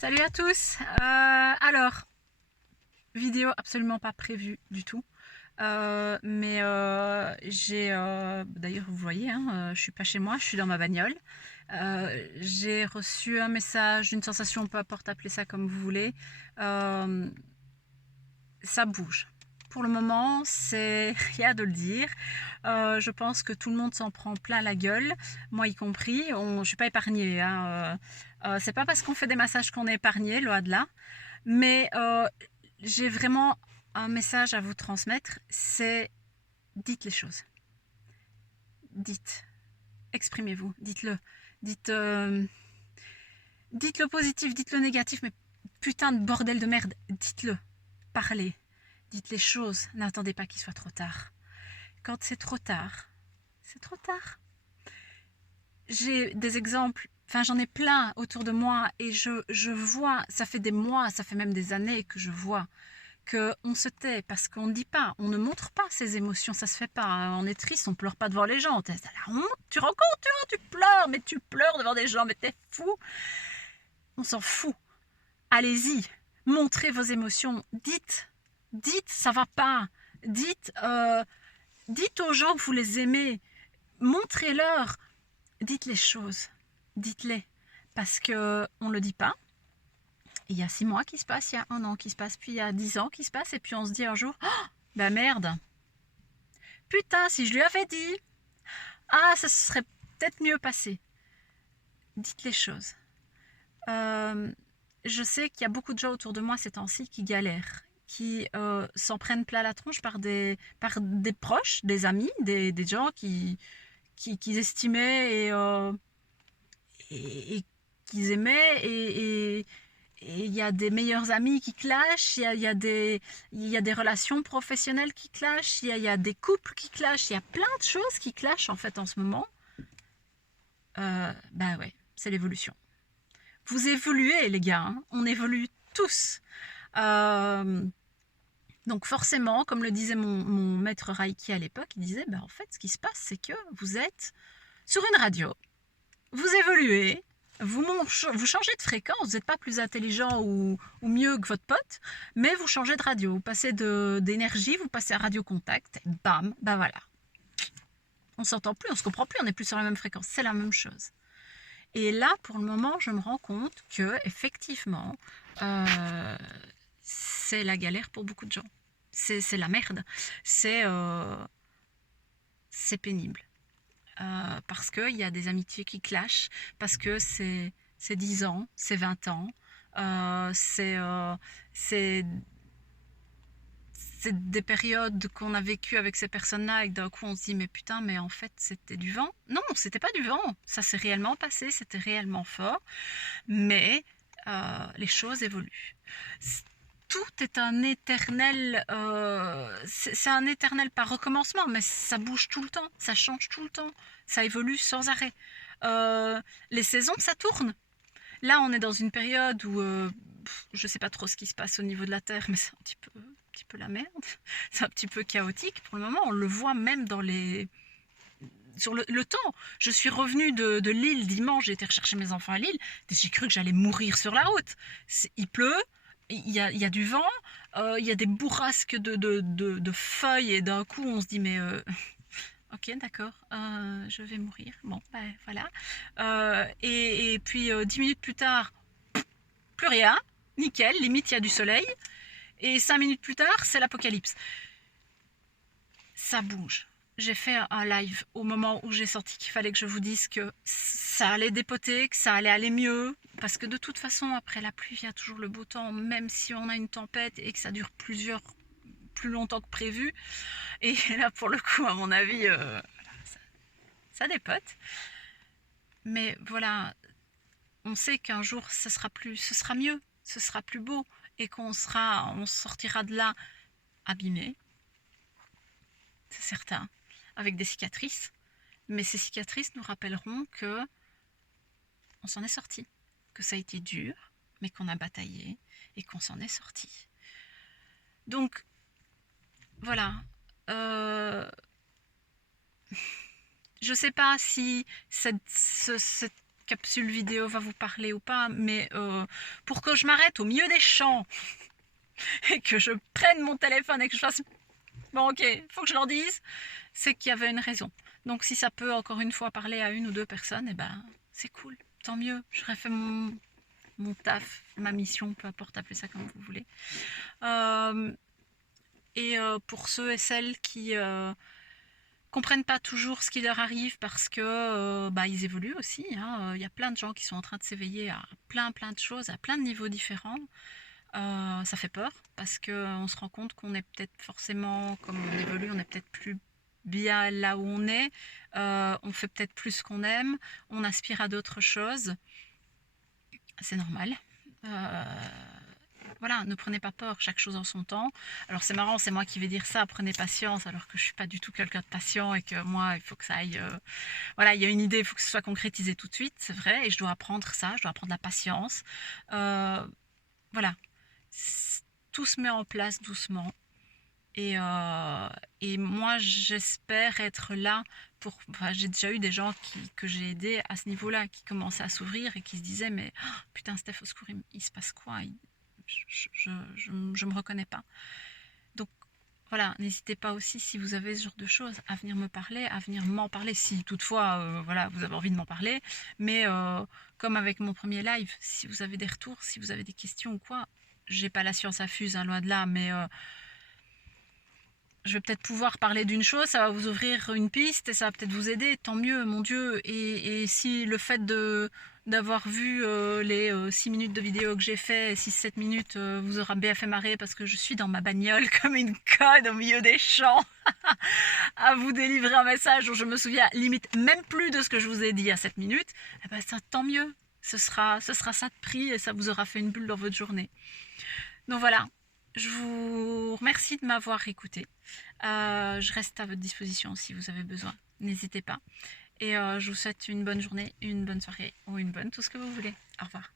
Salut à tous. Alors, vidéo absolument pas prévue du tout. Mais j'ai, d'ailleurs vous voyez, hein, je suis pas chez moi, je suis dans ma bagnole. J'ai reçu un message, une sensation, peu importe, appelez ça comme vous voulez. Euh, Ça bouge. Pour le moment, c'est rien de le dire. Je pense que tout le monde s'en prend plein la gueule, moi y compris. Je ne suis pas épargnée, hein. C'est pas parce qu'on fait des massages qu'on est épargné, loin de là. Mais j'ai vraiment un message à vous transmettre, c'est dites les choses. Dites. Exprimez-vous. Dites-le. Dites, dites le positif, dites le négatif, mais putain de bordel de merde, dites-le. Parlez. Dites les choses. N'attendez pas qu'il soit trop tard. Quand c'est trop tard, c'est trop tard. J'ai des exemples, enfin j'en ai plein autour de moi et je vois, ça fait des mois, ça fait même des années que je vois qu'on se tait parce qu'on ne dit pas, on ne montre pas ses émotions, ça se fait pas. On est triste, on pleure pas devant les gens. T'as la honte, tu rends compte, tu pleures, mais tu pleures devant des gens, mais t'es fou. On s'en fout. Allez-y, montrez vos émotions, dites, ça va pas. Dites, dites aux gens que vous les aimez, montrez-leur, dites les choses, dites-les, parce que on le dit pas. Il y a 6 mois qui se passent, il y a 1 an qui se passe, puis il y a 10 ans qui se passe, et puis on se dit un jour, oh, bah merde, putain, si je lui avais dit, ah, ça se serait peut-être mieux passé. Dites les choses. Euh, je sais qu'il y a beaucoup de gens autour de moi ces temps-ci qui galèrent, qui s'en prennent plein la tronche par des proches, des amis, des gens qu'ils estimaient et qu'ils aimaient et il y a des meilleurs amis qui clashent, il y a des relations professionnelles qui clashent, il y a des couples qui clashent, il y a plein de choses qui clashent en fait en ce moment. Bah ouais, c'est l'évolution. Vous évoluez les gars, hein, on évolue tous. Euh, donc forcément, comme le disait mon maître Reiki à l'époque, il disait, bah en fait ce qui se passe c'est que vous êtes sur une radio, vous évoluez, vous changez de fréquence, vous n'êtes pas plus intelligent ou mieux que votre pote, mais vous changez de radio, vous passez d'énergie, vous passez à radio contact, et bam, bah voilà. On s'entend plus, on se comprend plus, on n'est plus sur la même fréquence, c'est la même chose. Et là, pour le moment, je me rends compte que effectivement, euh, c'est la galère pour beaucoup de gens. C'est la merde. C'est pénible. Parce qu'il y a des amitiés qui clashent, parce que c'est 10 ans, c'est 20 ans, euh, c'est euh, c'est c'est des périodes qu'on a vécues avec ces personnes-là et d'un coup on se dit mais putain mais en fait c'était du vent. Non, c'était pas du vent, ça s'est réellement passé, c'était réellement fort, mais les choses évoluent. Tout est un éternel, c'est un éternel pas recommencement, mais ça bouge tout le temps, ça change tout le temps, ça évolue sans arrêt. Les saisons, ça tourne. Là, on est dans une période où je sais pas trop ce qui se passe au niveau de la Terre, mais c'est un petit peu la merde. C'est un petit peu chaotique pour le moment. On le voit même dans les sur le temps. Je suis revenue de Lille dimanche, j'ai été rechercher mes enfants à Lille. J'ai cru que j'allais mourir sur la route. Il pleut, il y a du vent, il y a des bourrasques de feuilles et d'un coup on se dit mais ok d'accord, je vais mourir. Bon ben voilà. Et puis 10 minutes plus tard, plus rien, nickel, limite il y a du soleil. Et 5 minutes plus tard, c'est l'apocalypse. Ça bouge. J'ai fait un live au moment où j'ai senti qu'il fallait que je vous dise que ça allait dépoter, que ça allait aller mieux, parce que de toute façon, après la pluie vient toujours le beau temps, même si on a une tempête et que ça dure plus longtemps que prévu. Et là, pour le coup, à mon avis, ça dépote. Mais voilà, on sait qu'un jour, ce sera mieux, ce sera plus beau, et on sortira de là abîmé, c'est certain, avec des cicatrices. Mais ces cicatrices nous rappelleront que on s'en est sorti, que ça a été dur, mais qu'on a bataillé et qu'on s'en est sorti. Donc voilà. Je sais pas si cette capsule vidéo va vous parler ou pas, mais pour que je m'arrête au milieu des champs et que je prenne mon téléphone et que je fasse bon ok, faut que je leur dise, c'est qu'il y avait une raison. Donc si ça peut encore une fois parler à une ou deux personnes, eh ben c'est cool, tant mieux. J'aurais fait mon taf, ma mission, peu importe, appelez ça comme vous voulez. Pour ceux et celles qui comprennent pas toujours ce qui leur arrive parce que ils évoluent aussi. Il y a plein de gens qui sont en train de s'éveiller à plein de choses, à plein de niveaux différents. Ça fait peur parce qu'on se rend compte qu'on est peut-être forcément, comme on évolue, on est peut-être plus bien là où on est. On fait peut-être plus ce qu'on aime, on aspire à d'autres choses. C'est normal. Voilà, ne prenez pas peur, chaque chose en son temps. Alors c'est marrant, c'est moi qui vais dire ça, prenez patience, alors que je suis pas du tout quelqu'un de patient et que moi, il faut que ça aille... Voilà, il y a une idée, il faut que ce soit concrétisé tout de suite, c'est vrai, et je dois apprendre ça, je dois apprendre la patience. Voilà, tout se met en place doucement. Et moi, j'espère être là pour... Enfin, j'ai déjà eu des gens que j'ai aidés à ce niveau-là, qui commençaient à s'ouvrir et qui se disaient, mais oh, putain, Steph, au secours, il se passe quoi? Je me reconnais pas. Donc voilà, n'hésitez pas aussi, si vous avez ce genre de choses, à venir me parler, à venir m'en parler, si toutefois voilà, vous avez envie de m'en parler. Mais comme avec mon premier live, si vous avez des retours, si vous avez des questions ou quoi, j'ai pas la science infuse, hein, loin de là, mais je vais peut-être pouvoir parler d'une chose, ça va vous ouvrir une piste et ça va peut-être vous aider, tant mieux, mon Dieu. Et si le fait d'avoir vu les 6 minutes de vidéo que j'ai fait, 6-7 minutes, vous aura bien fait marrer parce que je suis dans ma bagnole comme une conne au milieu des champs à vous délivrer un message dont je me souviens limite même plus de ce que je vous ai dit à 7 minutes, eh ben, ça, tant mieux. Ce sera ça de prix et ça vous aura fait une bulle dans votre journée. Donc voilà, je vous remercie de m'avoir écouté. Je reste à votre disposition si vous avez besoin. N'hésitez pas. Et je vous souhaite une bonne journée, une bonne soirée ou une bonne tout ce que vous voulez. Au revoir.